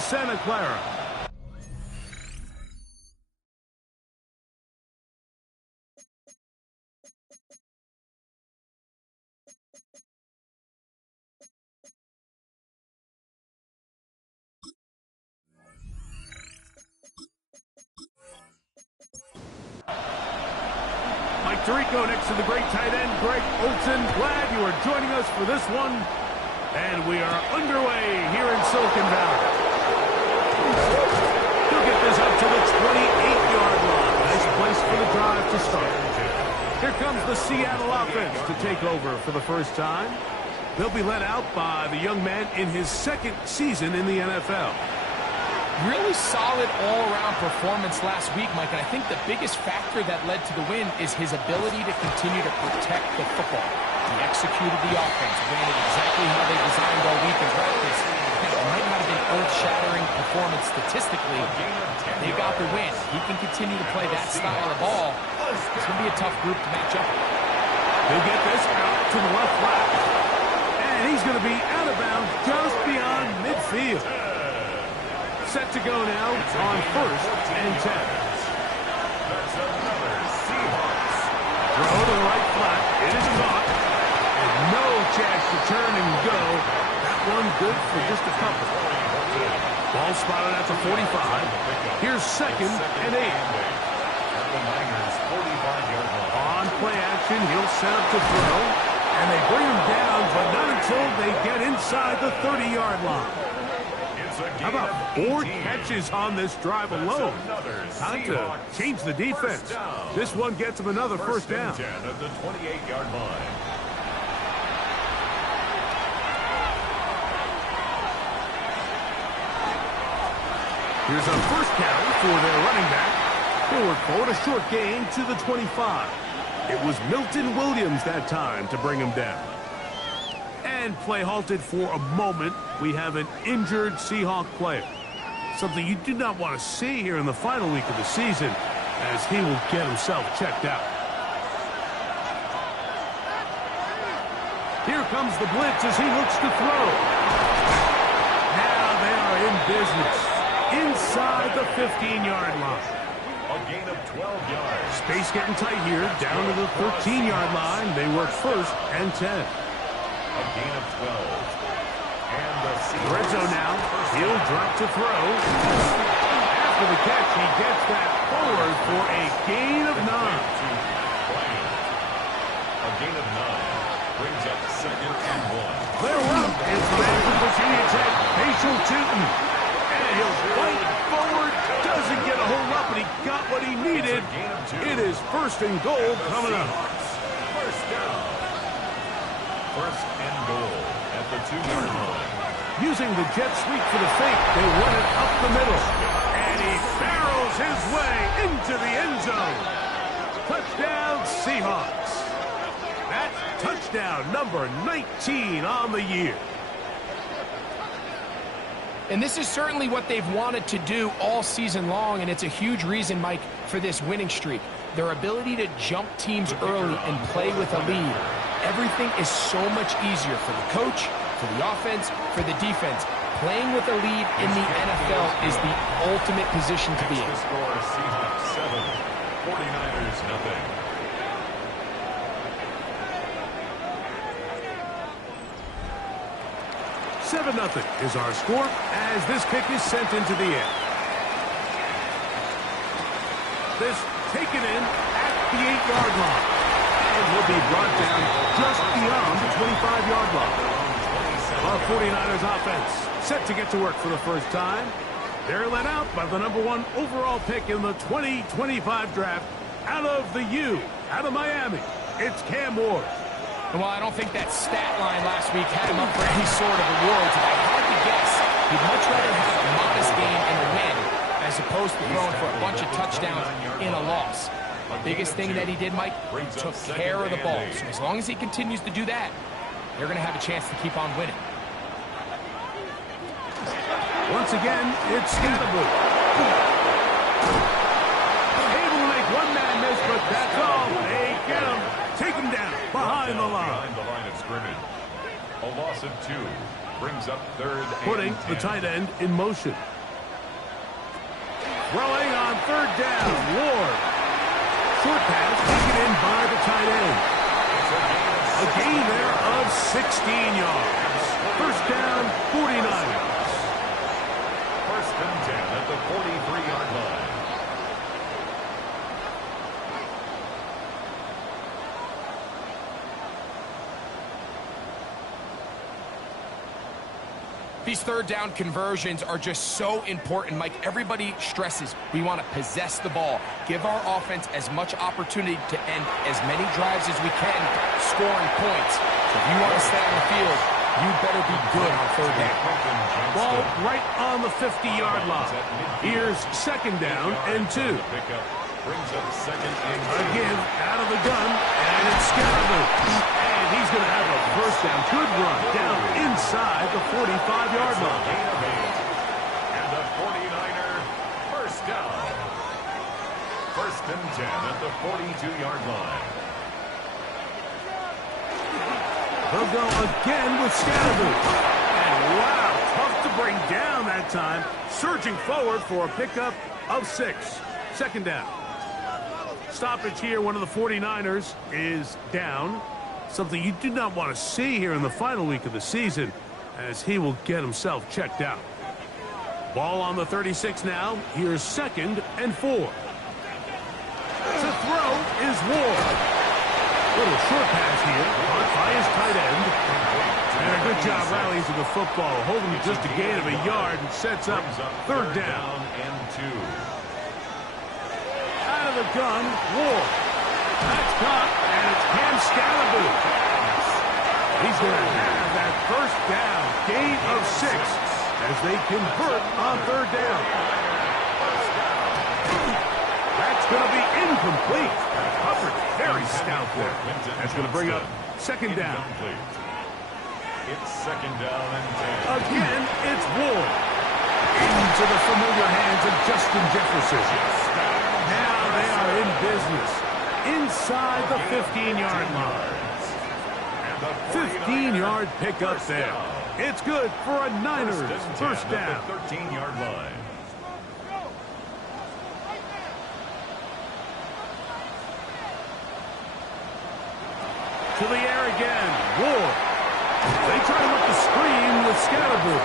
Santa Clara. Mike Tirico next to the great tight end, Greg Olson. Glad you are joining us for this one. And we are underway here in Silicon Valley. He'll get this up to the 28-yard line. Nice place for the drive to start. Here comes the Seattle offense to take over for the first time. They'll be led out by the young man in his second season in the NFL. Really solid all-around performance last week, Mike, and I think the biggest factor that led to the win is his ability to continue to protect the football. He executed the offense, ran it exactly how they designed all week in practice. Now, it might not have been earth-shattering performance statistically. They got the win. He can continue to play that style of ball. It's going to be a tough group to match up with. He'll get this out to the left flat. And he's going to be out of bounds just beyond midfield. Set to go now on 1st and 10. Throw to the right flat. It is caught. And no chance to turn and go. That one good for just a couple. Ball spotted at the 45. Here's 2nd and 8. On play action, he'll set up to throw. And they bring him down, but not until they get inside the 30-yard line. How about 4 catches on this drive alone? Time to change the defense. This one gets him another first down. 10 at the 28-yard line. Here's a first carry for their running back. He'll work forward, a short gain to the 25. It was Milton Williams that time to bring him down. And play halted for a moment. We have an injured Seahawk player. Something you do not want to see here in the final week of the season, as he will get himself checked out. Here comes the blitz as he looks to throw. Now they are in business. Inside the 15-yard line. A gain of 12 yards. Space getting tight here. Down to the 13-yard line. They work 1st and 10. A gain of 12. And the red zone now. He'll drop to throw. After the catch, he gets that forward for a gain of 9. A gain of 9 brings up 2nd and 1. Clear up. It's the man from Virginia Tech, Facial Tootin. And he'll fight forward. Doesn't get a whole lot, but he got what he needed. It is 1st and goal coming up. First down. 1st and goal at the 2-yard line. Using the jet sweep for the fake, they run it up the middle. And he barrels his way into the end zone. Touchdown, Seahawks. That's touchdown number 19 on the year. And this is certainly what they've wanted to do all season long, and it's a huge reason, Mike, for this winning streak. Their ability to jump teams early and play with a lead. Everything is so much easier for the coach, for the offense, for the defense. Playing with a lead in the NFL is the ultimate position to be in. The score is Seahawks 7, 49ers nothing. Seven 0 is our score as this kick is sent into the air. This taken in at the 8-yard line. And will be brought down just beyond the 25-yard line. Our 49ers offense set to get to work for the first time. They're led out by the number 1 overall pick in the 2025 draft out of the U, out of Miami. It's Cam Ward. And while I don't think that stat line last week had him up for any sort of awards, if I had to guess, he'd much rather have a modest game and a win as opposed to throwing for a bunch of touchdowns in a loss. The biggest thing that he did, Mike, took care of the ball. So as long as he continues to do that, they're going to have a chance to keep on winning. Once again, it's Scatterboot. Able to make one man miss, but that's all. They get him. Take him down behind the line. Behind the line of scrimmage. A loss of 2. Brings up third Putting and the 10. tight end in motion. Throwing on third down. Ward. Short pass taken in by the tight end. A gain there of 16 yards. First down, 49ers. First and 10 at the 43-yard line. These third down conversions are just so important, Mike. Everybody stresses we want to possess the ball, give our offense as much opportunity to end as many drives as we can, scoring points. So if you want to stay on the field, you better be good on third down. Ball right on the 50-yard line. Here's second down and 2. Brings up second and 2. Again, out of the gun, and it's Scaraboo. And he's going to have a first down. Good run down inside the 45-yard line. Gain of 8. And the 49er first down. First and 10 at the 42-yard line. They'll go again with Scaraboo. And wow, tough to bring down that time. Surging forward for a pickup of 6. Second down. Stoppage here. One of the 49ers is down. Something you do not want to see here in the final week of the season, as he will get himself checked out. Ball on the 36 now. Here's second and 4. To throw is Ward. Little short pass here, caught by his tight end. And a good job rallying to the football, holding just a gain of a yard, and sets up third down. And 2. Out of the gun, Ward. That's caught, and it's Cam Scaraboo. He's going to have that first down, gain of 6, as they convert on third down. That's going to be incomplete. Covered very stout there. That's going to bring up second down. It's second down and 10. Again, it's Ward. Into the familiar hands of Justin Jefferson. Now they are in business. Inside the 15-yard line. 15-yard pickup there. It's good for a Niners first down. 13-yard line. To the air again. Ward. They try with the screen with Scaraboo.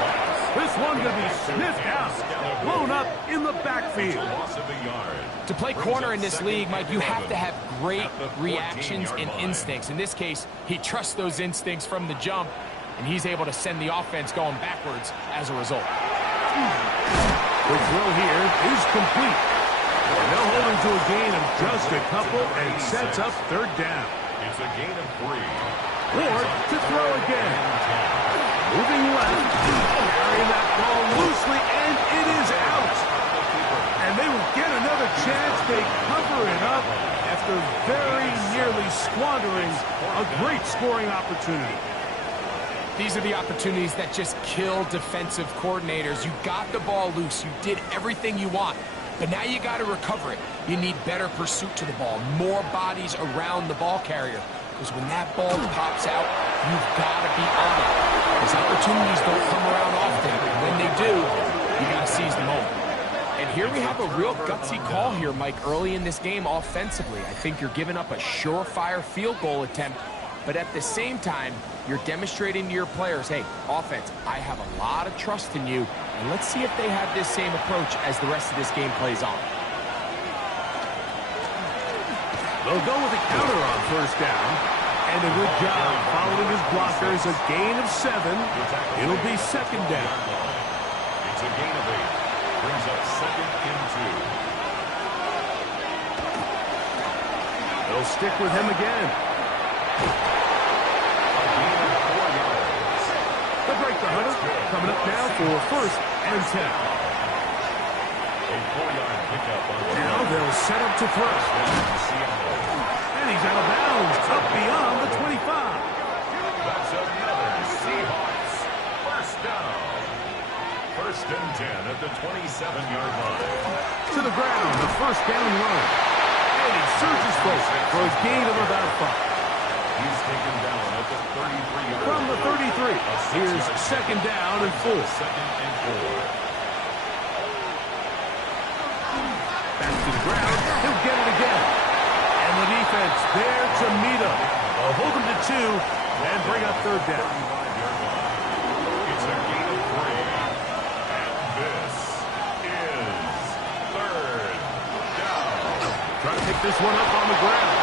This one going to be sniffed out. Blown up in the backfield. Loss of a yard. To play corner in this league, Mike, you have to have great reactions and instincts. In this case, he trusts those instincts from the jump, and he's able to send the offense going backwards as a result. The throw here is complete. And they'll hold him to a gain of just a couple and sets up third down. It's a gain of 3. Ward to throw again. Moving left. Carrying that ball loosely, and it is out. And they will get another chance. They cover it up after very nearly squandering a great scoring opportunity. These are the opportunities that just kill defensive coordinators. You got the ball loose. You did everything you want. But now you got to recover it. You need better pursuit to the ball, more bodies around the ball carrier. Because when that ball pops out, you've got to be on it. These opportunities don't come around often. When they do, you got to seize the moment. And here we have a real gutsy call here, Mike, early in this game offensively. I think you're giving up a surefire field goal attempt. But at the same time, you're demonstrating to your players, hey, offense, I have a lot of trust in you. And let's see if they have this same approach as the rest of this game plays on. They'll go with a counter on first down. And a good job following his blockers. A gain of 7. It'll be second down. It's a gain of 8. Brings up second and 2. They'll stick with him again. A gain of 4 yards. They'll break the 100. Coming up now for first and 10. A 4-yard pickup on Now they'll set up to throw. And he's out of bounds, up beyond the 25. That's another Seahawks first down. First and 10 at the 27-yard line. To the ground, the first down run. And he surges forward for a gain of about 5. He's taken down at the 33-yard line. From the 33, here's second down and 4. Second and 4. Back to the ground. He'll get it again. And the defense there to meet him. They'll hold him to 2 and bring up third down. 35-yard line. It's a gain of 3. And this is third down. Trying to pick this one up on the ground.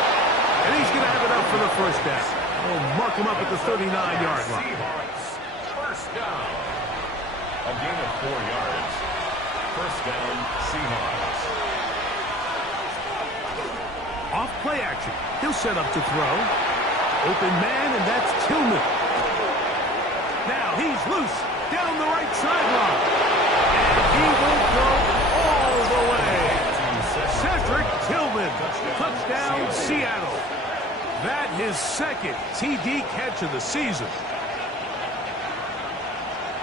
And he's going to have it up for the first down. We'll mark him up at the 39-yard line. Seahawks, first down. A gain of 4 yards. First down, Seahawks. Off play action. He'll set up to throw. Open man, and that's Tillman. Now he's loose down the right sideline. And he will go all the way. Cedric Tillman. Touchdown, Seattle. That his second TD catch of the season.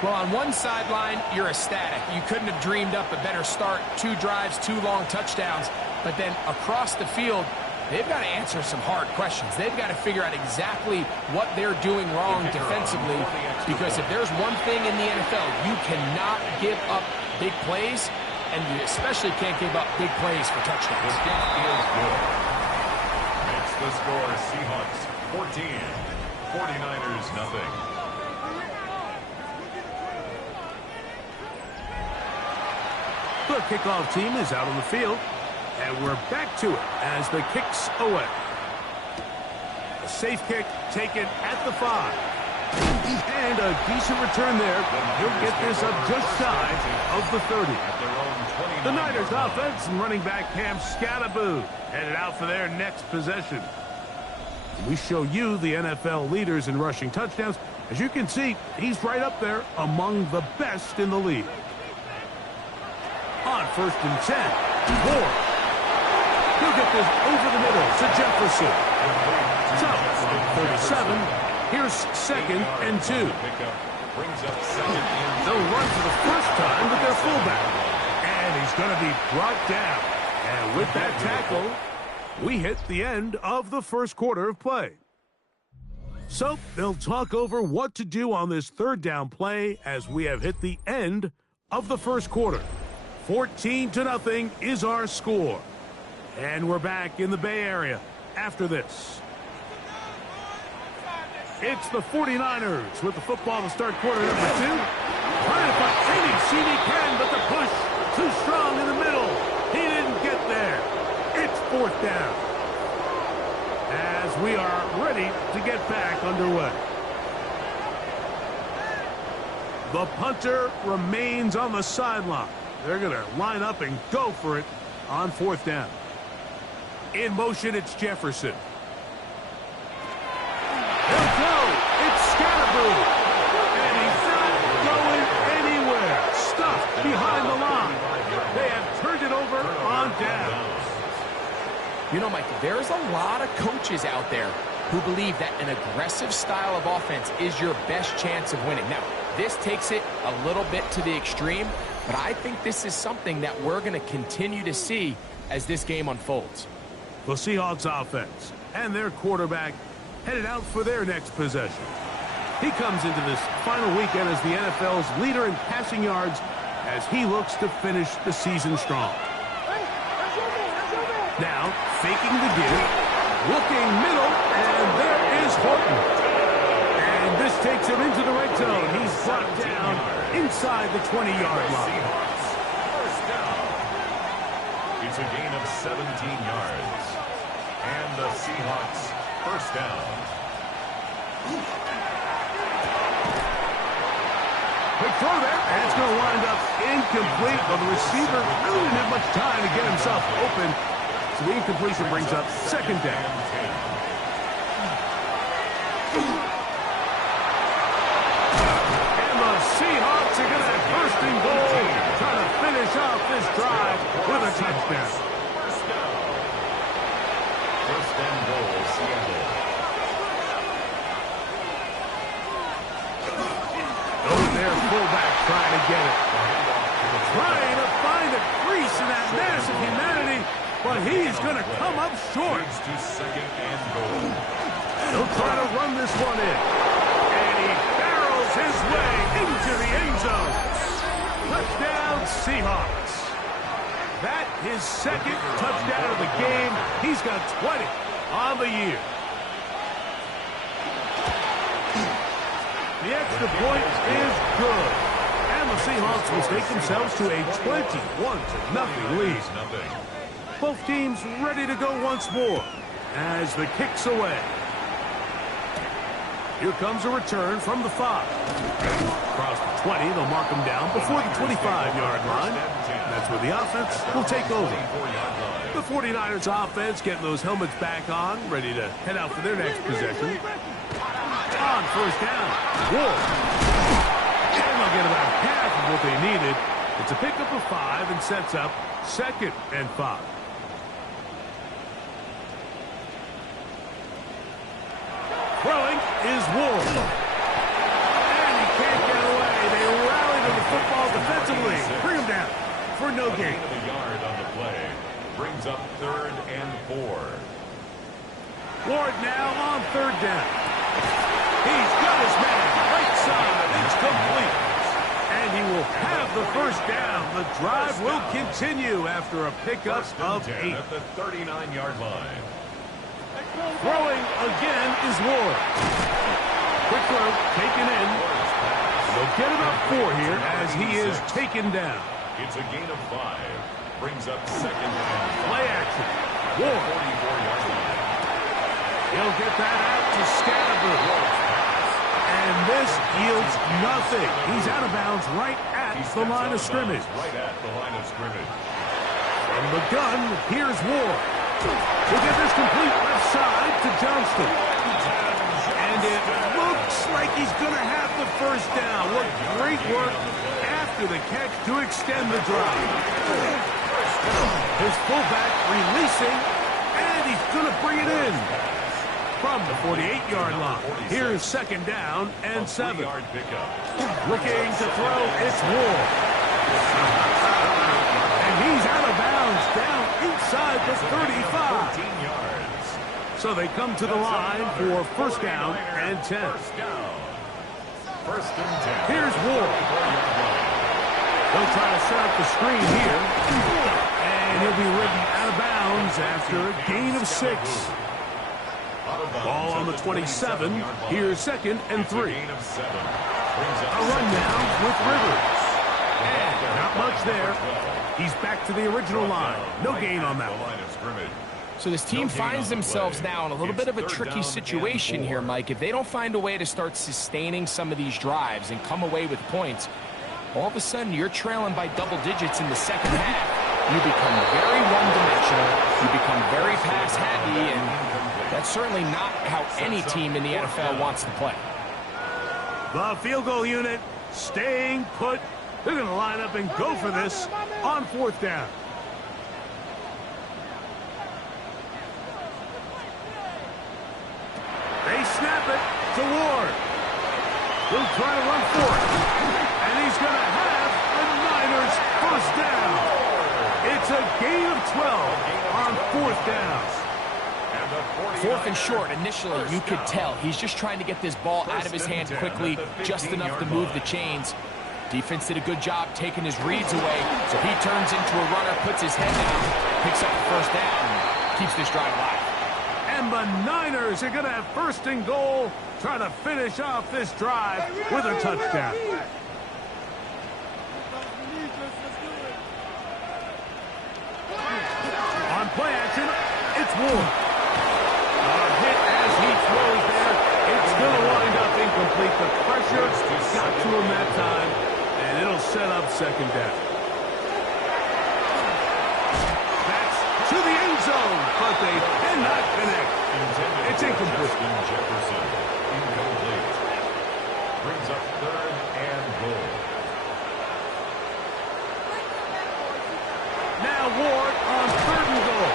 Well, on one sideline, you're ecstatic. You couldn't have dreamed up a better start. 2 drives, 2 long touchdowns. But then across the field, they've got to answer some hard questions. They've got to figure out exactly what they're doing wrong defensively. Because if there's one thing in the NFL, you cannot give up big plays, and you especially can't give up big plays for touchdowns. The kick is good. Makes the score Seahawks 14, 49ers nothing. The kickoff team is out on the field. And we're back to it as the kick's away. A safe kick taken at the 5. And a decent return there. He'll get this up just shy of the 30. The Niners offense and running back Cam Scattaboo headed out for their next possession. We show you the NFL leaders in rushing touchdowns. As you can see, he's right up there among the best in the league. On 1st and 10, Moore. He'll get this over the middle to Jefferson. So, from 37, here's second and 2. They'll run for the first time with their fullback. And he's going to be brought down. And with that tackle, we hit the end of the first quarter of play. So, they'll talk over what to do on this third down play as we have hit the end of the first quarter. 14-0 is our score. And we're back in the Bay Area after this. It's the 49ers with the football to start quarter number 2. Trying to find any seam he can, but the push too strong in the middle. He didn't get there. It's 4th down. As we are ready to get back underway. The punter remains on the sideline. They're going to line up and go for it on 4th down. In motion, it's Jefferson. He'll go. It's Scattaboo. And he's not going anywhere. Stuffed behind the line. They have turned it over on downs. You know, Mike, there's a lot of coaches out there who believe that an aggressive style of offense is your best chance of winning. Now, this takes it a little bit to the extreme, but I think this is something that we're going to continue to see as this game unfolds. The Seahawks offense and their quarterback headed out for their next possession. He comes into this final weekend as the NFL's leader in passing yards as he looks to finish the season strong. Now, faking the give, looking middle, and there is Horton. And this takes him into the red zone. He's brought down inside the 20-yard line. First down. It's a gain of 17 yards. And the Seahawks first down. Quick throw there, and it's going to wind up incomplete. But the receiver really didn't have much time to get himself open. So the incompletion brings up second down. And the Seahawks are going to have first and goal, trying to finish off this drive with a touchdown. First and goal, Seattle. Goes there, fullback trying to get it. Trying to find a crease in that massive humanity, but he's going to come up short. To second and goal. He'll try to run this one in. And he barrels his way into the end zone. Touchdown, Seahawks. That his second touchdown of the game. He's got 20 on the year. The extra point is good. And the Seahawks will take themselves to a 21-0 lead. Both teams ready to go once more as the kick's away. Here comes a return from the 5. Across the 20, they'll mark him down before the 25-yard line. That's where the offense will take over. The 49ers offense getting those helmets back on, ready to head out for their next possession. On first down, Ward. And they'll get about half of what they needed. It's a pickup of 5 and sets up 2nd and 5. Throwing is Ward. And he can't get away. They rally to the football defensively. Bring him down for no gain. A yard on the play. Brings up 3rd and 4. Ward now on 3rd down. He's got his man. Right side. It's complete. And he will have the first down. The drive will continue after a pickup of 8. At the 39-yard line. Throwing again is Ward. Quick throw taken in. They'll get about 4 here as he is taken down. It's a gain of 5. Brings up 2nd and 5. Play action. Ward. 44-yard line. He'll get that out to Scattergood. And this yields nothing. He's out of bounds right at the line of scrimmage. Right at the line of scrimmage. From the gun, here's Ward. He'll get this complete left side to Johnston. And it looks like he's going to have the first down. What great work after the catch to extend the drive. His fullback releasing, and he's going to bring it in. From the 48-yard line, here's 2nd down and 7. Looking to throw, it's Ward. And he's out of bounds, down inside the 35. So they come to the line for 1st down and 10. Here's Ward. They'll try to set up the screen here. And he'll be ridden out of bounds after a gain of 6. Ball on the 27. Here's 2nd and 3. A run now with Rivers. And not much there. He's back to the original line. No gain on that one. So this team finds themselves now in a little bit of a tricky situation here, Mike. If they don't find a way to start sustaining some of these drives and come away with points, all of a sudden you're trailing by double digits in the second half. You become very one-dimensional. You become very pass-happy, and that's certainly not how any team in the NFL wants to play. The field goal unit staying put. They're going to line up and go for this on 4th down. They snap it to Ward. He'll try to run for it. And he's going to have the Niners first down. It's a gain of 12 on 4th down. 4th and short. Initially, you could tell he's just trying to get this ball out of his hand quickly, just enough to move the chains. Defense did a good job taking his reads away, so he turns into a runner, puts his head down, picks up the first down, and keeps this drive alive. And the Niners are going to have 1st and goal, trying to finish off this drive with a touchdown. On play action, it's Ward. A hit as he throws there. It's going to wind up incomplete. The pressure got to him that time, and it'll set up 2nd down. That's to the end zone, but they cannot connect. It's incomplete. Jefferson, incomplete. Brings up 3rd and goal. Now Ward on 3rd and goal.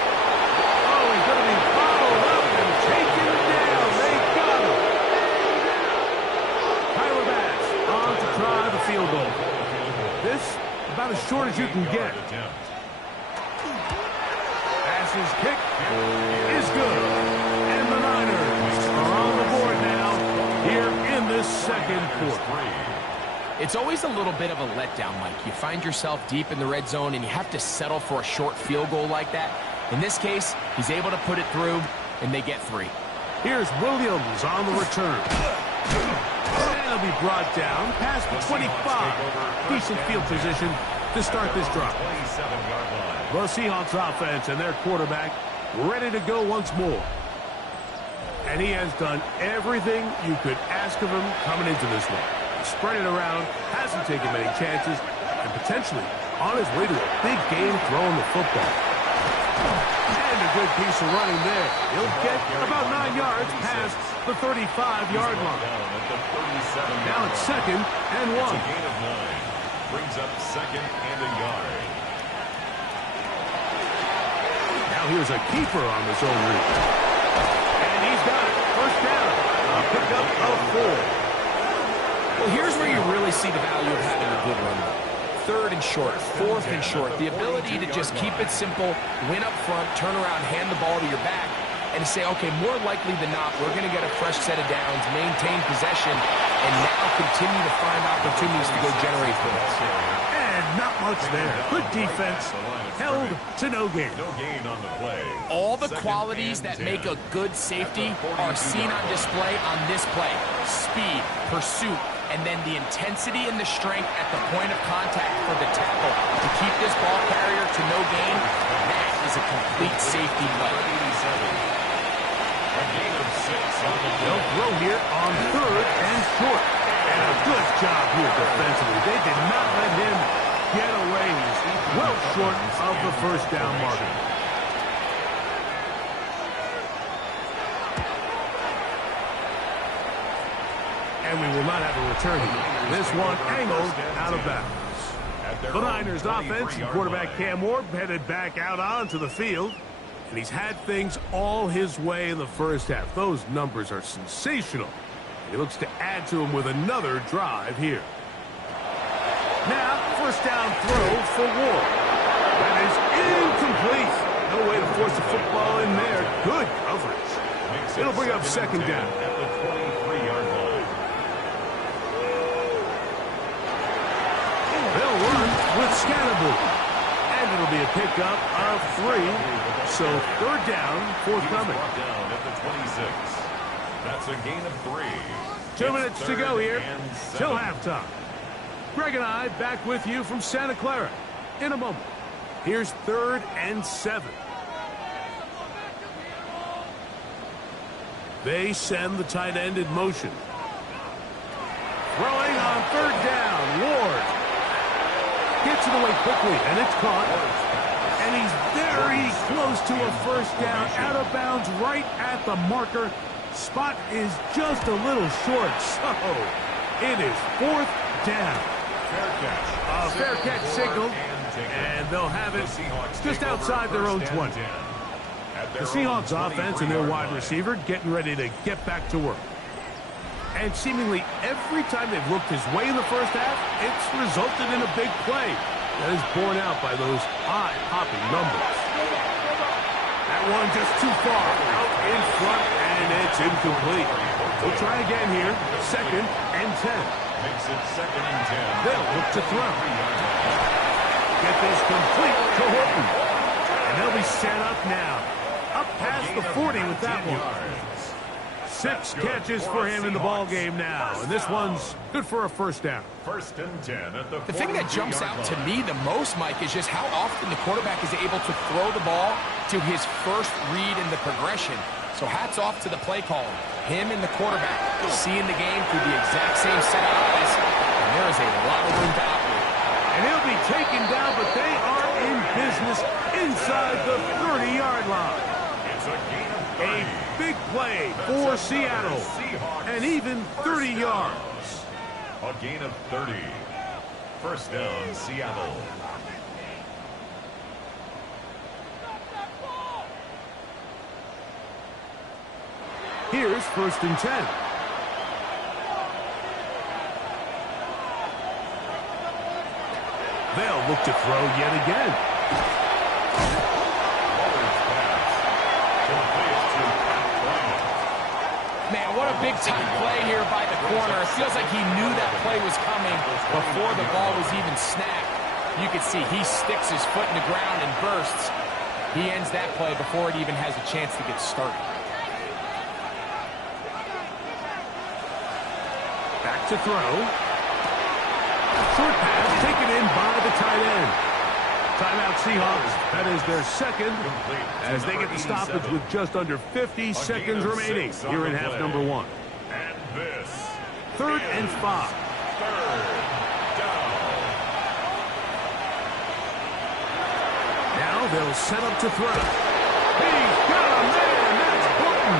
Oh, he's going to be followed up and taken down. They got him. Tyler Bass on to try the field goal. This about as short as you can get. Pass's kick is good. And the Niners are on here in this second quarter. It's always a little bit of a letdown, Mike. You find yourself deep in the red zone, and you have to settle for a short field goal like that. In this case, he's able to put it through, and they get 3. Here's Williams on the return. And he'll be brought down past the 25. Decent field position to start this drive. The Seahawks offense and their quarterback ready to go once more. And he has done everything you could ask of him coming into this one. Spread it around, hasn't taken many chances, and potentially on his way to a big game throwing the football. And a good piece of running there. He'll get about 9 yards past the 35-yard line. Now it's 2nd and 1. It's a gain of 9. Brings up 2nd and a yard. Now here's a keeper on the zone read. And he's got it. First down. A pickup of 4. Well, here's where you really see the value of having a good run. 3rd and short, 4th and short. The ability to just keep it simple, win up front, turn around, hand the ball to your back, and to say, okay, more likely than not, we're going to get a fresh set of downs, maintain possession, and now continue to find opportunities to go generate points. And not much there. Good defense. Held to no gain. No gain on the play. All the qualities that make a good safety are seen on display on this play. Speed, pursuit, and then the intensity and the strength at the point of contact for the tackle to keep this ball carrier to no gain. That is a complete safety play. A gain of 6 on the play. They'll throw here on 3rd and short. And a good job here defensively. They did not let him get away. He's well short of the first down marker. And we will not have a return here. This one angled out of bounds. The Niners offense and quarterback Cam Ward headed back out onto the field. And he's had things all his way in the first half. Those numbers are sensational. He looks to add to him with another drive here. Now, first down throw for Ward. That is incomplete. No way to force the football in there. Good coverage. It'll bring up 2nd down. At the 23-yard line. They'll run with Scannable. And it'll be a pickup of 3. So 3rd down, forthcoming. Down at the 26. That's a gain of 3. 2 minutes to go here till halftime. Greg and I back with you from Santa Clara in a moment. Here's 3rd and 7. They send the tight end in motion. Throwing on 3rd down. Ward gets it away quickly, and it's caught. And he's very close to a first down, out of bounds right at the marker. Spot is just a little short, so it is 4th down. Fair catch. A fair catch signal, and they'll have it just outside their own 20. The Seahawks offense and their wide receiver getting ready to get back to work. And seemingly every time they've looked his way in the first half, it's resulted in a big play that is borne out by those eye-popping numbers. That one just too far out in front, and it's incomplete. We'll try again here. 2nd and 10. Makes it 2nd and 10. They'll look to throw. Get this complete to Horton. And they'll be set up now. Up past the 40 with that one. 6 catches for him in the ball game now. And this one's good for a first down. 1st and 10 at the 42-yard line. The thing that jumps out to me the most, Mike, is just how often the quarterback is able to throw the ball to his first read in the progression. So hats off to the play caller. Him and the quarterback seeing the game through the exact same set of eyes. And there is a lot of room to operate. And he'll be taken down, but they are in business inside the 30-yard line. It's a gain of 30. A big play for Seattle. And even 30 yards. A gain of 30. First down, Seattle. Here's 1st and 10. They'll look to throw yet again. Man, what What a big-time play here by the corner. It feels like he knew that play was coming before the ball was even snapped. You can see he sticks his foot in the ground and bursts. He ends that play before it even has a chance to get started. Back to throw. Short pass taken in by the tight end. Timeout Seahawks. That is their second as they get the stoppage with just under 50 seconds remaining here in half number one. And this 3rd and 5. third down. Now they'll set up to throw. He's got a man. That's Horton.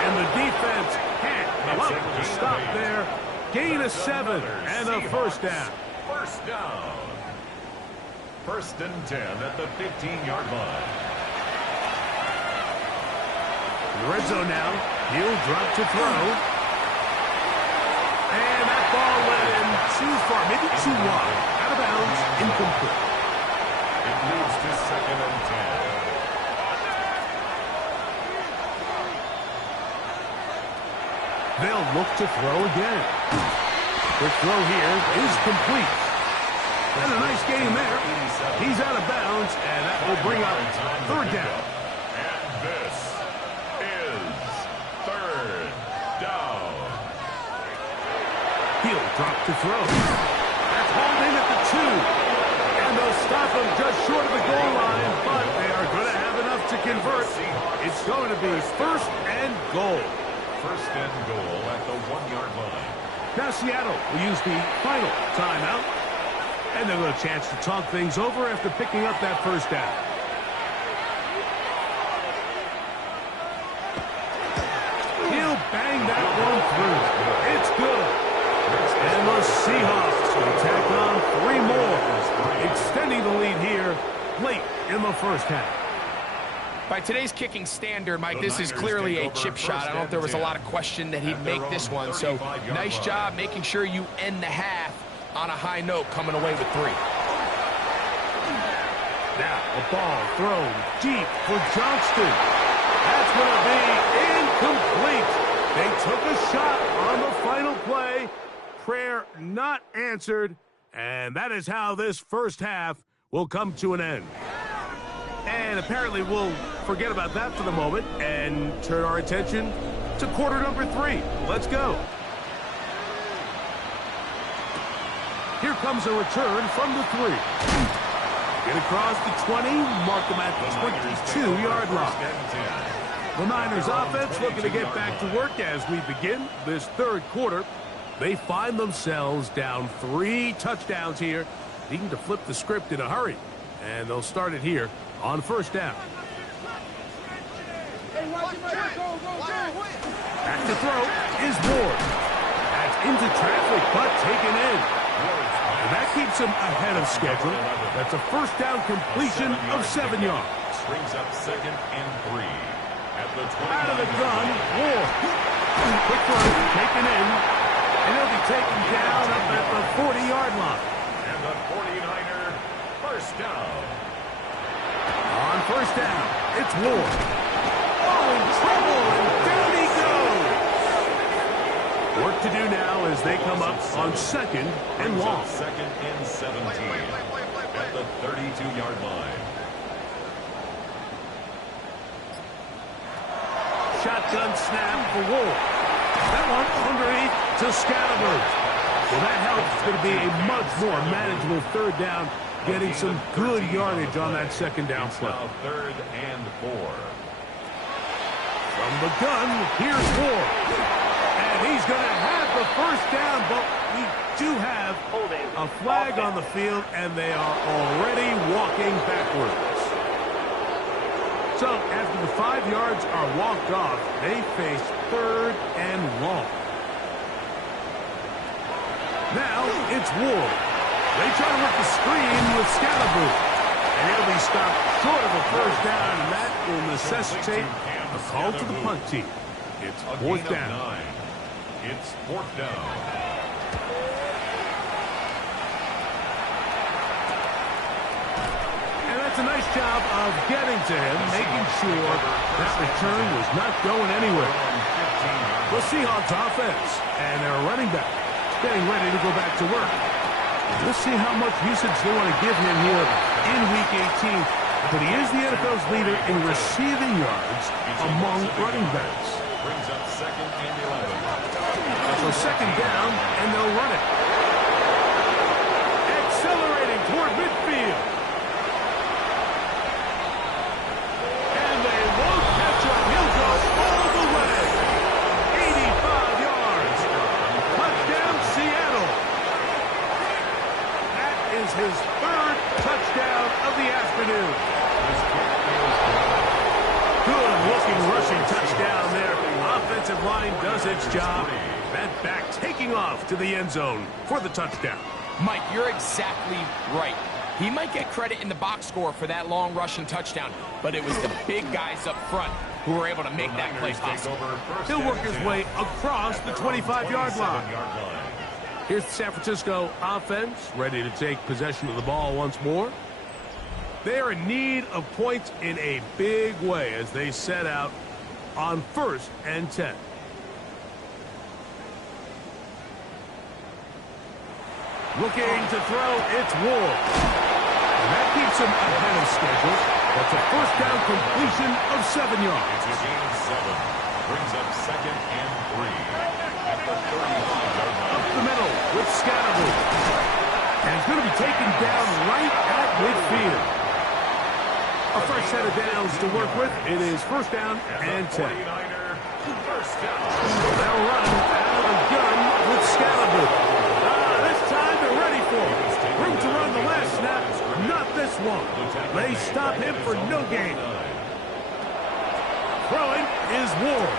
And the defense can't come up with a stop there. Gain of 7 and a first down. First down. 1st and 10 at the 15-yard line. Red zone now. He'll drop to throw. And that ball went in too far, maybe too wide. Out of bounds, incomplete. It moves to 2nd and 10. They'll look to throw again. The throw here is complete. And a nice game there. He's out of bounds, and that will bring up 3rd down. And this is 3rd down. He'll drop to throw. That's holding at the 2. And they'll stop him just short of the goal line, but they are going to have enough to convert. It's going to be 1st and goal. 1st and goal at the 1-yard line. Now Seattle will use the final timeout. And they'll get a chance to talk things over after picking up that first down. He'll bang that one through. It's good. And the Seahawks will tack on 3 more, extending the lead here late in the first half. By today's kicking standard, Mike, this is clearly a chip shot. I don't know if there was a lot of question that he'd make this one. So nice job making sure you end the half on a high note, coming away with 3. Now a ball thrown deep for Johnston. That's going to be incomplete. They took a shot on the final play. Prayer not answered. And that is how this first half will come to an end. And apparently we'll forget about that for the moment and turn our attention to quarter number 3. Let's go. Here comes a return from the 3. Get across the 20, mark them at the 22-yard line. The Niners offense looking to get back to work as we begin this 3rd quarter. They find themselves down 3 touchdowns here, needing to flip the script in a hurry. And they'll start it here on 1st down. Back to throw is Ward. That's into traffic, but taken in. And that keeps him ahead of schedule. That's a first down completion of 7 yards. Brings up 2nd and 3. At the 20. Out of the gun, Ward. Quick throw, taken in. And he'll be taken down up at the 40-yard line. And the 49er first down. On 1st down, it's Ward. Oh, in trouble, and down he goes. Work to do now as they come up on 2nd and long. 2nd and 17 at the 32-yard line. Shotgun snap for Ward. That one underneath to Scatterberg. Well, that helps. It's going to be a much more manageable 3rd down, getting some good yardage on that 2nd down play. Now 3rd and 4. From the gun, here's Ward. And he's going to have the first down, but we do have a flag on the field, and they are already walking backwards. So after the 5 yards are walked off, they face 3rd and long. Now it's Ward. They try to work the screen with Scatterberg. And he'll be stopped short of a first down, and that will necessitate a call to the punt team. It's 4th down. It's 4th down. And that's a nice job of getting to him, making sure that return was not going anywhere. The Seahawks offense and their running back getting ready to go back to work. We'll see how much usage they want to give him here in Week 18. But he is the NFL's leader in receiving yards among running backs. Brings up 2nd and 11. So 2nd down, and they'll run it. Accelerating toward midfield. And they won't catch him. He'll go all the way. 85 yards. Touchdown, Seattle. That is his 3rd touchdown of the afternoon. Good-looking rushing touchdown there. Offensive line does its job. That back taking off to the end zone for the touchdown. Mike, you're exactly right. He might get credit in the box score for that long rushing touchdown, but it was the big guys up front who were able to make that play possible. He'll work his way across the 25-yard line. Here's the San Francisco offense, ready to take possession of the ball once more. They are in need of points in a big way as they set out on 1st and 10. Looking to throw, it's Ward. And that keeps him ahead of schedule. That's a 1st down completion of 7 yards. It's a gain of 7. Brings up 2nd and 3. At the 35-yard line. Up the middle with Scattergood. And it's going to be taken down right at midfield. A fresh set of downs to work with. It is 1st down and 10. 49er, 1st down. They'll run out of the gun with Scattergood. This time they're ready for it. Room to run the last snap, not this one. They stop him for no gain. Throwing is Ward.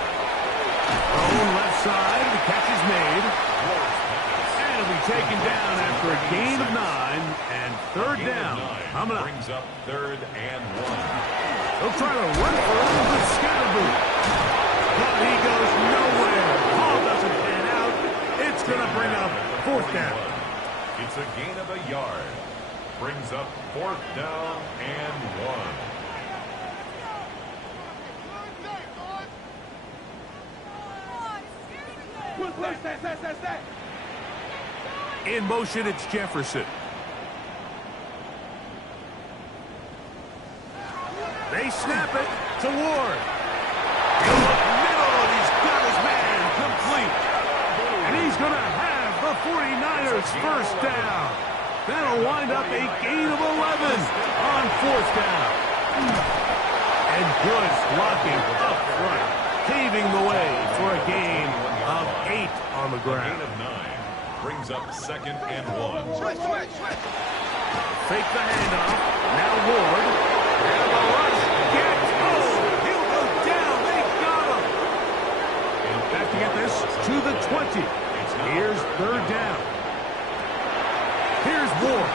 Thrown left side, the catch is made. And it'll be taken down after a gain of 9 and 3rd down. Coming up. Brings up 3rd and 1. They'll try to run for it with Scattergood. But he goes nowhere. Ball doesn't pan out. It's going to bring up 4th down. It's a gain of a yard. Brings up 4th down and 1. In motion, it's Jefferson. They snap it to Ward. He'll look middle, and he's got his man complete. And he's going to have the 49ers 1st down. That'll wind up a gain of 11 on 4th down. And good blocking up front, paving the way for a gain of 8 on the ground. Gain of 9. Brings up 2nd and 1. Fake the handoff. Now Ward. And the rush gets he'll go down. They got him. Have to get this to the 20. Here's 3rd down. Here's Ward.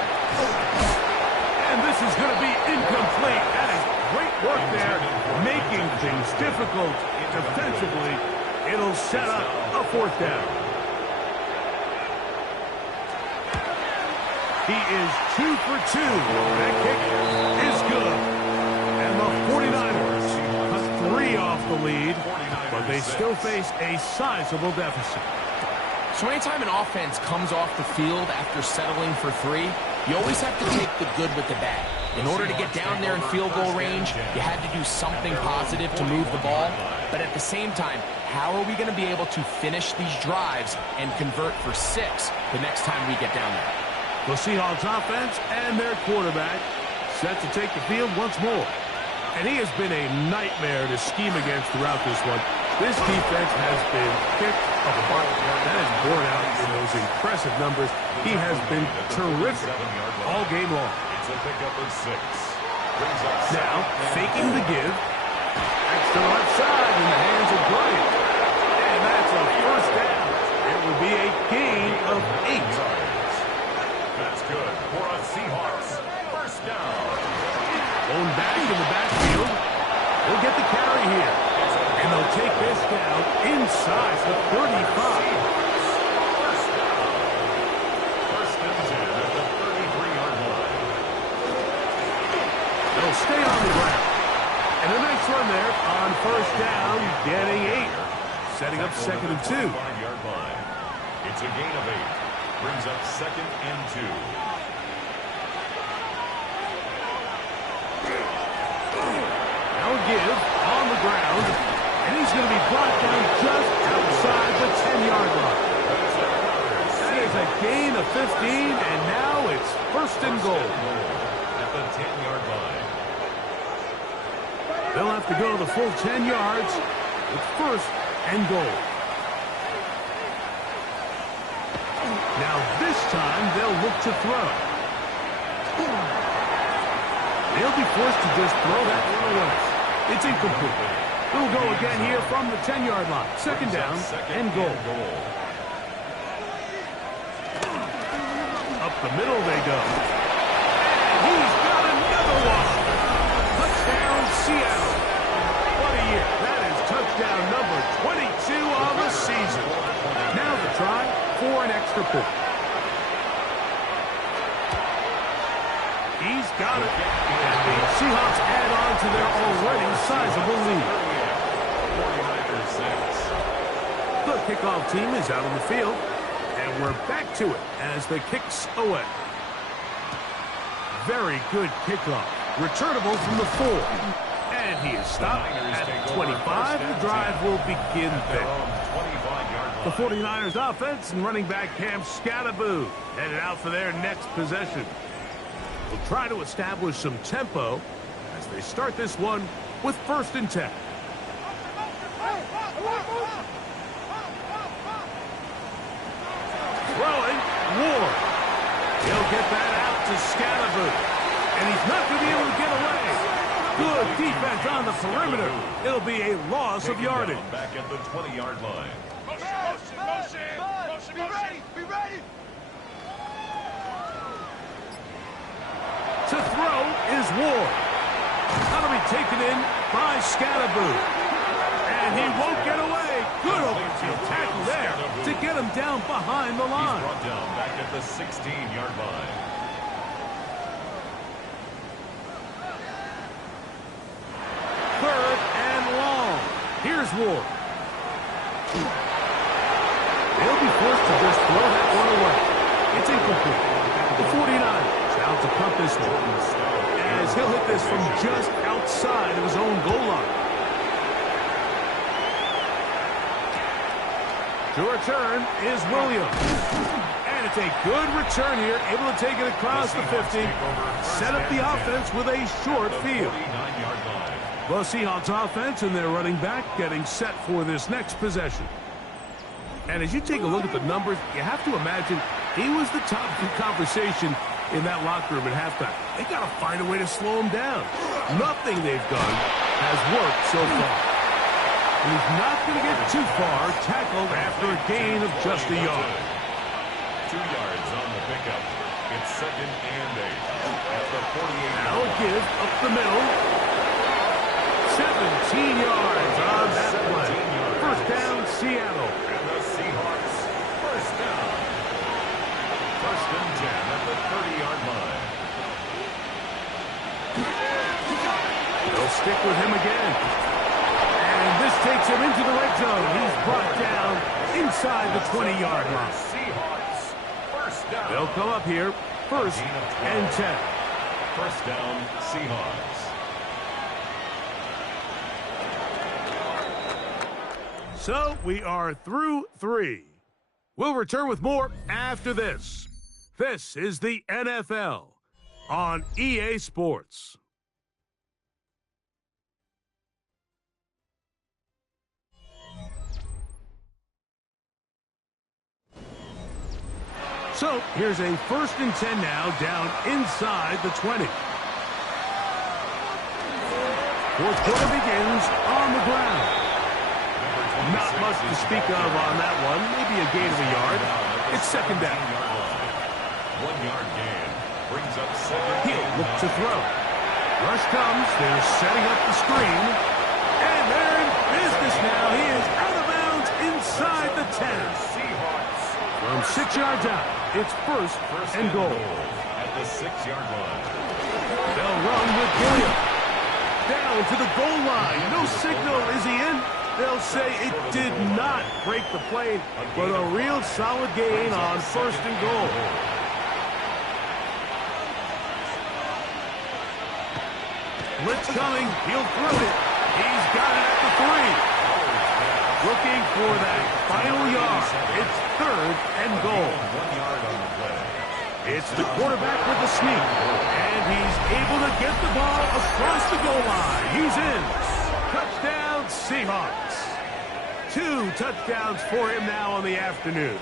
And this is going to be incomplete. That is great work there, making things difficult defensively. It'll set up a 4th down. He is 2 for 2. That kick is good. And the 49ers cut 3 off the lead, but they still face a sizable deficit. So anytime an offense comes off the field after settling for 3, you always have to take the good with the bad. In order to get down there in field goal range, you had to do something positive to move the ball. But at the same time, how are we going to be able to finish these drives and convert for 6 the next time we get down there? The Seahawks offense and their quarterback set to take the field once more. And he has been a nightmare to scheme against throughout this one. This defense has been picked apart. That is borne out in those impressive numbers. He has been terrific all game long. It's a pickup of 6. Now, faking the give. That's to the left side in the hands of Bryant. And that's a 1st down. It would be a gain of 8. That's good for a Seahawks 1st down. Going back in the backfield. He'll get the carry here. And they'll take this down inside the 35. 1st down. 1st and 10 at the 33-yard line. They'll stay on the ground. And a nice run there on 1st down, getting 8. setting up 2nd and 2. 5-yard line. It's a gain of 8. Brings up 2nd and 2. Now a give on the ground, and he's going to be brought down just outside the 10-yard line. That is a gain of 15, and now it's 1st and goal. At the 10-yard line. They'll have to go the full 10 yards with 1st and goal. Now this time they'll look to throw. They'll be forced to just throw that one away. It's incomplete. They'll go again here from the 10-yard line. 2nd down and goal. Up the middle they go. And he's got another one. Touchdown, Seattle. What a year. That is touchdown number 22 of the season. Now the try for an extra point. He's got it. And the Seahawks add on to their already sizable lead. 49ers 6. The kickoff team is out on the field. And we're back to it as the kick's away. Very good kickoff. Returnable from the 4. And he is stopped at 25. The drive will begin there. The 49ers offense and running back Cam Scattaboo headed out for their next possession. Will try to establish some tempo as they start this one with 1st and 10. Throwing, Ward. He'll get that out to Scattaboo. And he's not going to be able to get away. Good defense on the perimeter. It'll be a loss of yardage. Back at the 20-yard line. Motion, be ready, be ready. To throw is Ward. That'll be taken in by Scattaboo. And he won't get away. Good open field tackle there to get him down behind the line. He's brought down back at the 16-yard line. Third and long. Here's Ward. They'll be forced to just throw that one away. It's incomplete. The 49ers out to punt this one, as he'll hit this from just outside of his own goal line. To return is Williams. And it's a good return here, able to take it across the 50, set up the offense with a short field. The Seahawks offense and their running back getting set for this next possession. And as you take a look at the numbers, you have to imagine he was the top of the conversation in that locker room at halftime. They got to find a way to slow him down. Nothing they've done has worked so far. And he's not going to get too far, tackled after a gain of just a yard. 2 yards on the pickup. It's 2nd and 8. At the 48. Now a give up the middle. 17 yards on that play. 1st down, Seattle. And the Seahawks, 1st down. 1st and 10 at the 30-yard line. They'll stick with him again. And this takes him into the red zone. He's brought down inside the 20-yard line. Seahawks, 1st down. They'll come up here, 1st and 10. 1st down, Seahawks. So we are through 3. We'll return with more after this. This is the NFL on EA Sports. So here's a 1st and 10 now, down inside the 20. 4th quarter begins on the ground. Not much to speak of on that one. Maybe a gain of a yard. It's 2nd down. 1-yard gain. Brings up 2nd. He'll look to throw. Rush comes. They're setting up the screen. And they're in business now. He is out of bounds inside the 10. Seahawks. From 6 yards out, it's 1st and goal. At the 6-yard line. They'll run with Gilliam. Down to the goal line. No signal. Is he in? They'll say it did not break the plane, but a real solid gain on first and goal. Blitz coming. He'll throw it. He's got it at the 3. Looking for that final yard. It's third and goal. 1 yard on the play. It's the quarterback with the sneak. And he's able to get the ball across the goal line. He's in. Touchdown, Seahawks. 2 touchdowns for him now on the afternoon.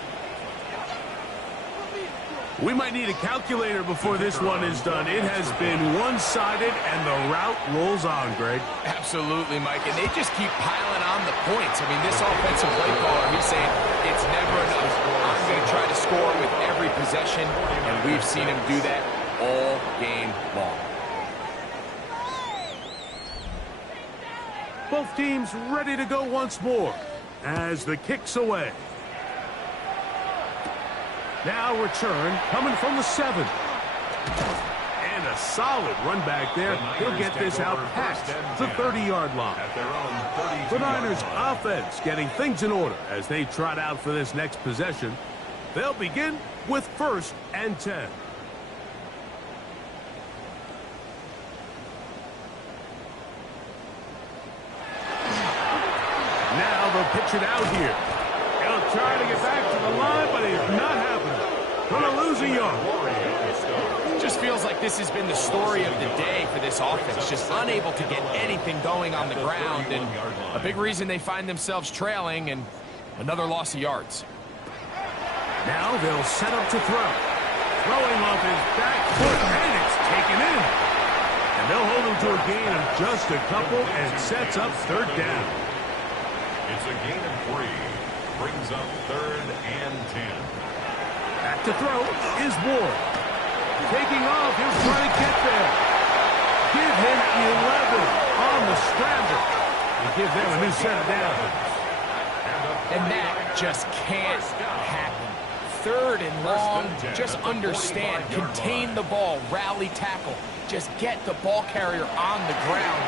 We might need a calculator before this one is done. It has been one-sided, and the route rolls on, Greg. Absolutely, Mike, and they just keep piling on the points. I mean, this offensive play caller, he's saying it's never enough. I'm going to try to score with every possession, and we've seen him do that all game long. Both teams ready to go once more as the kick's away. Now return coming from the 7. And a solid run back there. He'll get this out past the 30-yard line. The Niners offense getting things in order as they trot out for this next possession. They'll begin with 1st and 10. Now they'll pitch it out here. He'll try to get back to the line, but it's not happening. Gonna lose a yard. Just feels like this has been the story of the day for this offense. Just unable to get anything going on the ground. And a big reason they find themselves trailing and another loss of yards. Now they'll set up to throw. Throwing off his back foot, and it's taken in. And they'll hold him to a gain of just a couple and sets up 3rd down. It's a gain of 3. Brings up 3rd and 10. Back to throw is Ward. Taking off, he'll try to get there. Give him 11 on the scramble. And give them a new set of downs. And that just can't happen. 3rd and long, just understand, contain the ball, rally tackle. Just get the ball carrier on the ground.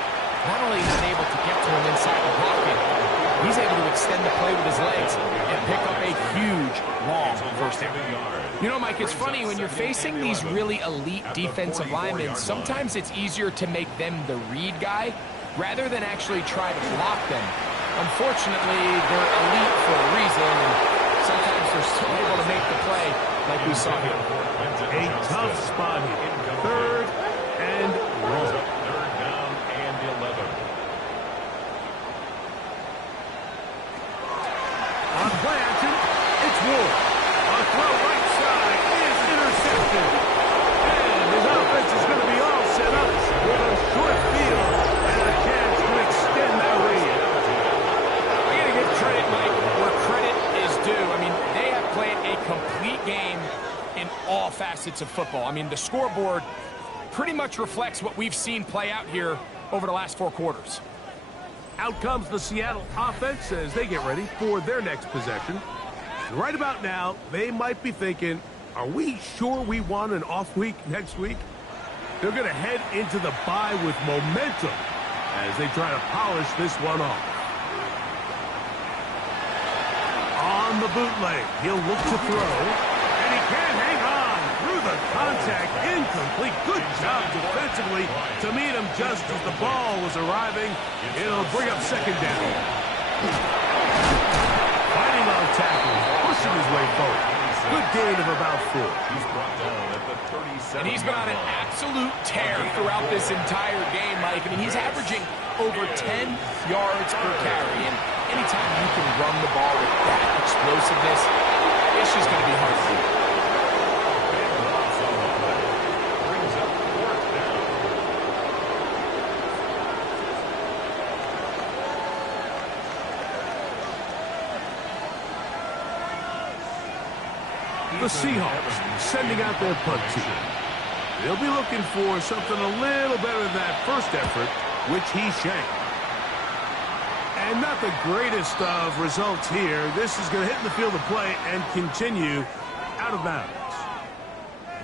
Not only is he able to get to him inside the pocket, he's able to extend the play with his legs and pick up a huge, long first down. You know, Mike, it's funny, when you're facing these really elite defensive linemen, sometimes it's easier to make them the read guy rather than actually try to block them. Unfortunately, they're elite for a reason, and sometimes they're still able to make the play like we saw here. A tough spot here. 3rd and long. 3rd down and 11. On play action, it's Ward. A throw right side is intercepted. And his offense is going to be all set up with a short field and a chance to extend that lead. I got to give credit, Mike, where credit is due. I mean, they have played a complete game in all facets of football. I mean, the scoreboard pretty much reflects what we've seen play out here over the last 4 quarters. Out comes the Seattle offense as they get ready for their next possession. And right about now, they might be thinking, are we sure we want an off week next week? They're going to head into the bye with momentum as they try to polish this one off. On the bootleg, he'll look to throw, and he can't hang on through the contact. Incomplete. Good job defensively to meet him just as the ball was arriving. It'll bring up 2nd down. Fighting on tackles, pushing his way forward. Good gain of about 4. He's brought down at the 37. And he's been on an absolute tear throughout this entire game, Mike. I mean, he's averaging over 10 yards per carry. And anytime you can run the ball with that explosiveness, it's just going to be hard to do. Brings up 4th down. The Seahawks sending out their punt team. They'll be looking for something a little better than that first effort, which he shanked. And not the greatest of results here. This is going to hit in the field of play and continue out of bounds.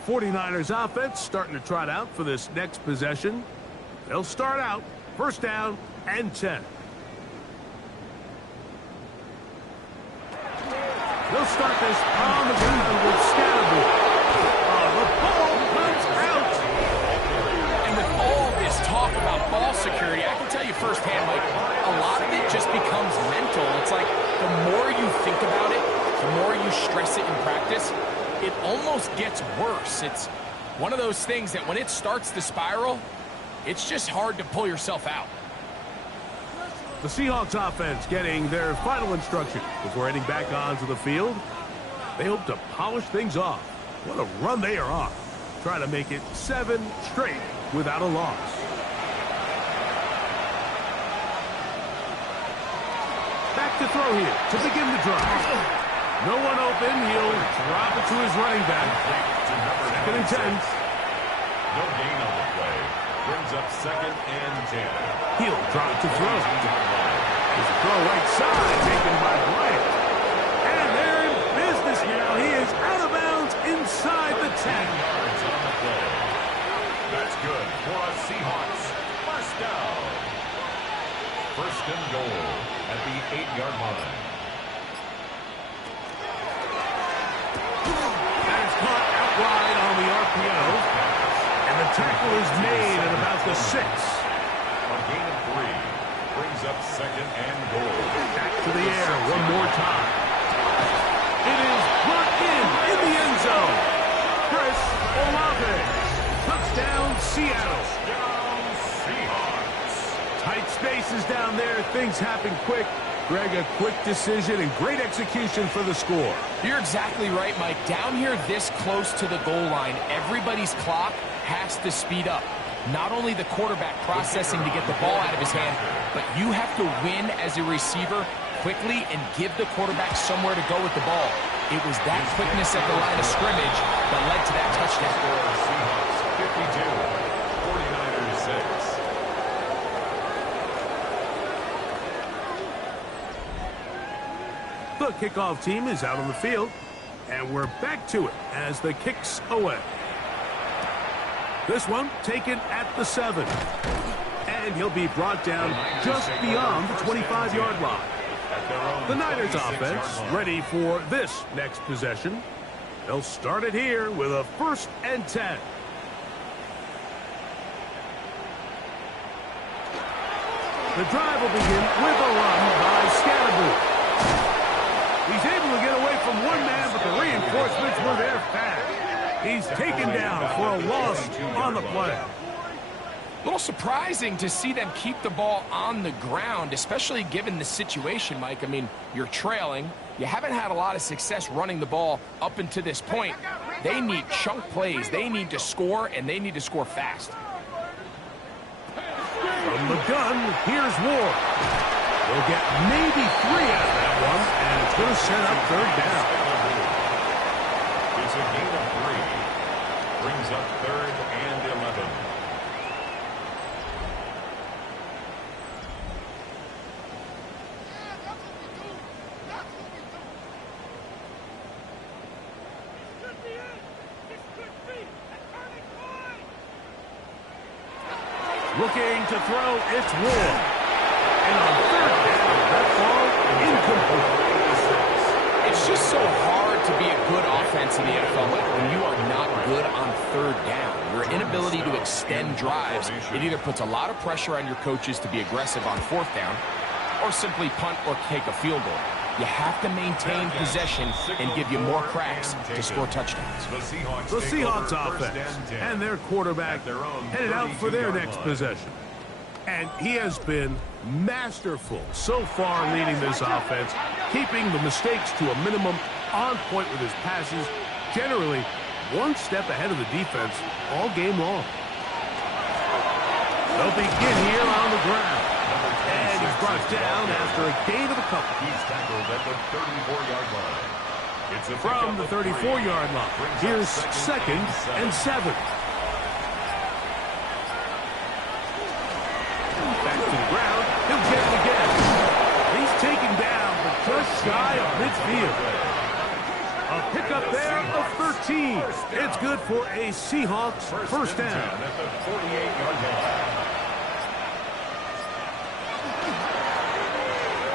49ers offense starting to trot out for this next possession. They'll start out 1st down and 10. They'll start this on the ground with Scatterboard. The ball comes out. And with all this talk about ball security, I can tell you firsthand, Mike, a lot of it just becomes mental. It's like the more you think about it, the more you stress it in practice, it almost gets worse. It's one of those things that when it starts to spiral, it's just hard to pull yourself out. The Seahawks offense getting their final instruction before heading back onto the field. They hope to polish things off. What a run they are on. Trying to make it 7 straight without a loss. Back to throw here to begin the drive. No one open. He'll drop it to his running back. 2nd and 10. No gain on the play. Brings up 2nd and 10. He'll drop it to throw. His throw right side taken by Bryant. And they're in business now. He is out of bounds inside the 10. Yards on the play. That's good for a Seahawks first down. 1st and goal at the 8-yard line. And it's caught out wide on the RPO. And the tackle is made at about the 6. A gain of 3. Brings up 2nd and goal. Back to the air one more time. It is brought in the end zone. Chris Olave. Touchdown, Seattle. Touchdown, Seahawks. Tight spaces down there. Things happen quick. Greg, a quick decision and great execution for the score. You're exactly right, Mike. Down here this close to the goal line, everybody's clock has to speed up. Not only the quarterback processing to get the ball out of his hand, but you have to win as a receiver quickly and give the quarterback somewhere to go with the ball. It was that quickness at the line of scrimmage that led to that touchdown. Seahawks 52, 49ers 6. The kickoff team is out on the field, and we're back to it as the kicks away. This one taken at the 7. And he'll be brought down just beyond the 25-yard line. The Niners offense ready for this next possession. They'll start it here with a 1st and 10. The drive will begin with a run by Scatterboard. He's able to get away from one man, but the reinforcements were there fast. He's taken down for a loss on the play. A little surprising to see them keep the ball on the ground, especially given the situation, Mike. I mean, you're trailing. You haven't had a lot of success running the ball up until this point. They need chunk plays. They need to score, and they need to score fast. From the gun, here's Ward. They'll get maybe 3 out of that one, and it's going to set up 3rd down. It's a gain of 3. Brings up 3rd and 11. Looking to throw, it's Ward. And on 3rd down, that ball incomplete. It's just so hard to be a good offense in the NFL when you are not good on 3rd down. Your inability to extend drives, it either puts a lot of pressure on your coaches to be aggressive on 4th down or simply punt or take a field goal. You have to maintain possession and give you more cracks to score touchdowns. The Seahawks offense and their quarterback headed out for their next possession. And he has been masterful so far leading this offense, keeping the mistakes to a minimum, on point with his passes, generally one step ahead of the defense all game long. They'll begin here on the ground. And he's brought down after a gain of a couple. He's tackled at the 34-yard line. It's a From the 34-yard line, here's 2nd and 7. Back to the ground, he'll get it again. He's taken down, but just shy of midfield. A pickup there of 13. It's good for a Seahawks first down. At the 48-yard line.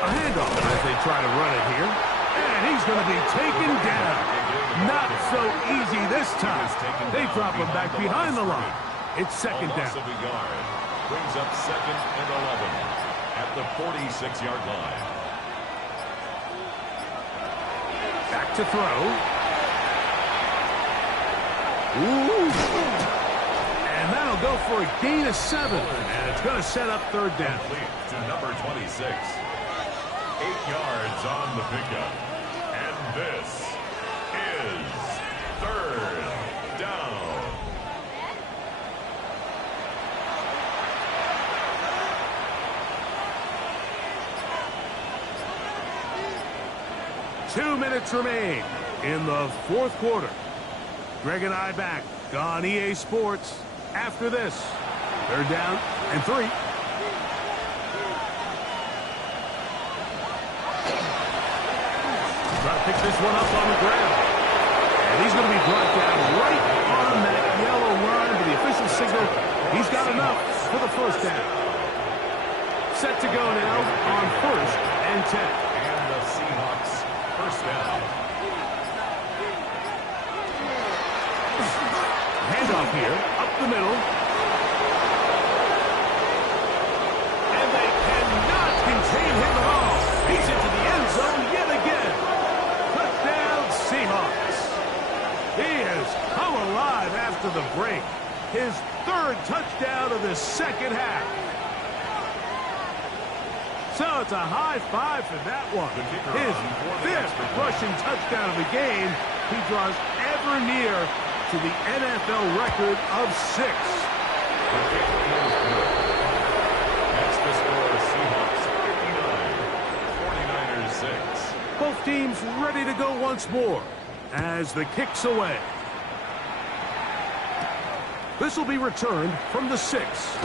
A handoff as they try to run it here. And he's going to be taken down. Not so easy this time. They drop him back behind the line. It's second down. Loss of a yard. Brings up 2nd and 11 at the 46-yard line. Back to throw. Ooh. And that'll go for a gain of 7. And it's going to set up third down. Complete to number 26. 8 yards on the pickup. And this is third down. Two minutes remain in the fourth quarter. Greg and I back on EA Sports after this. Third down and 3. Trying to pick this one up on the ground. And he's going to be brought down right on that yellow line to the official signal. He's got enough for the first down. Set to go now on 1st and 10. And the Seahawks first down. Handoff here, up the middle. And they cannot contain him at all. He's into the end zone yet again. Touchdown, Seahawks. He has come alive after the break. His 3rd touchdown of the second half. So it's a high five for that one. His 5th rushing touchdown of the game. He draws ever near to the NFL record of 6. That's the score. Seahawks 59, 49ers 6. Both teams ready to go once more as the kick's away. This will be returned from the 6.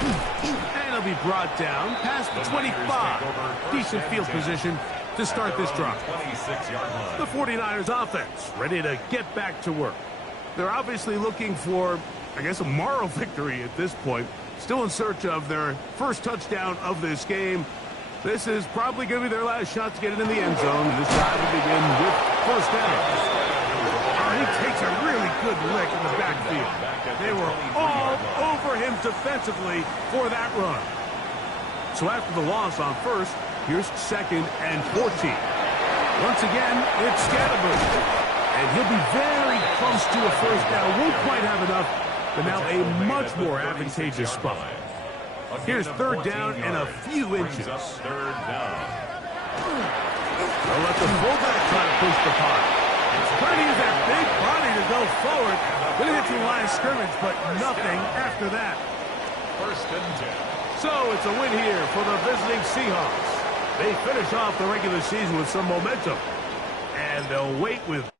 And he'll be brought down past the 25. Decent field position to start this drive. 26-yard line. The 49ers offense ready to get back to work. They're obviously looking for, I guess, a moral victory at this point. Still in search of their first touchdown of this game. This is probably going to be their last shot to get it in the end zone. This drive will begin with first down. He takes a really good lick in the backfield. They were all over him defensively for that run. So after the loss on 1st, here's 2nd and 14. Once again, it's Scatterbush. And he'll be very close to a first down. Won't quite have enough, but now a much more advantageous spot. Here's 3rd down and a few inches. Third down. They'll let the fullback try to push the pot. Trying to use that big body to go forward. Gonna hit the line of scrimmage, but nothing after that. 1st and 10. So it's a win here for the visiting Seahawks. They finish off the regular season with some momentum. And they'll wait with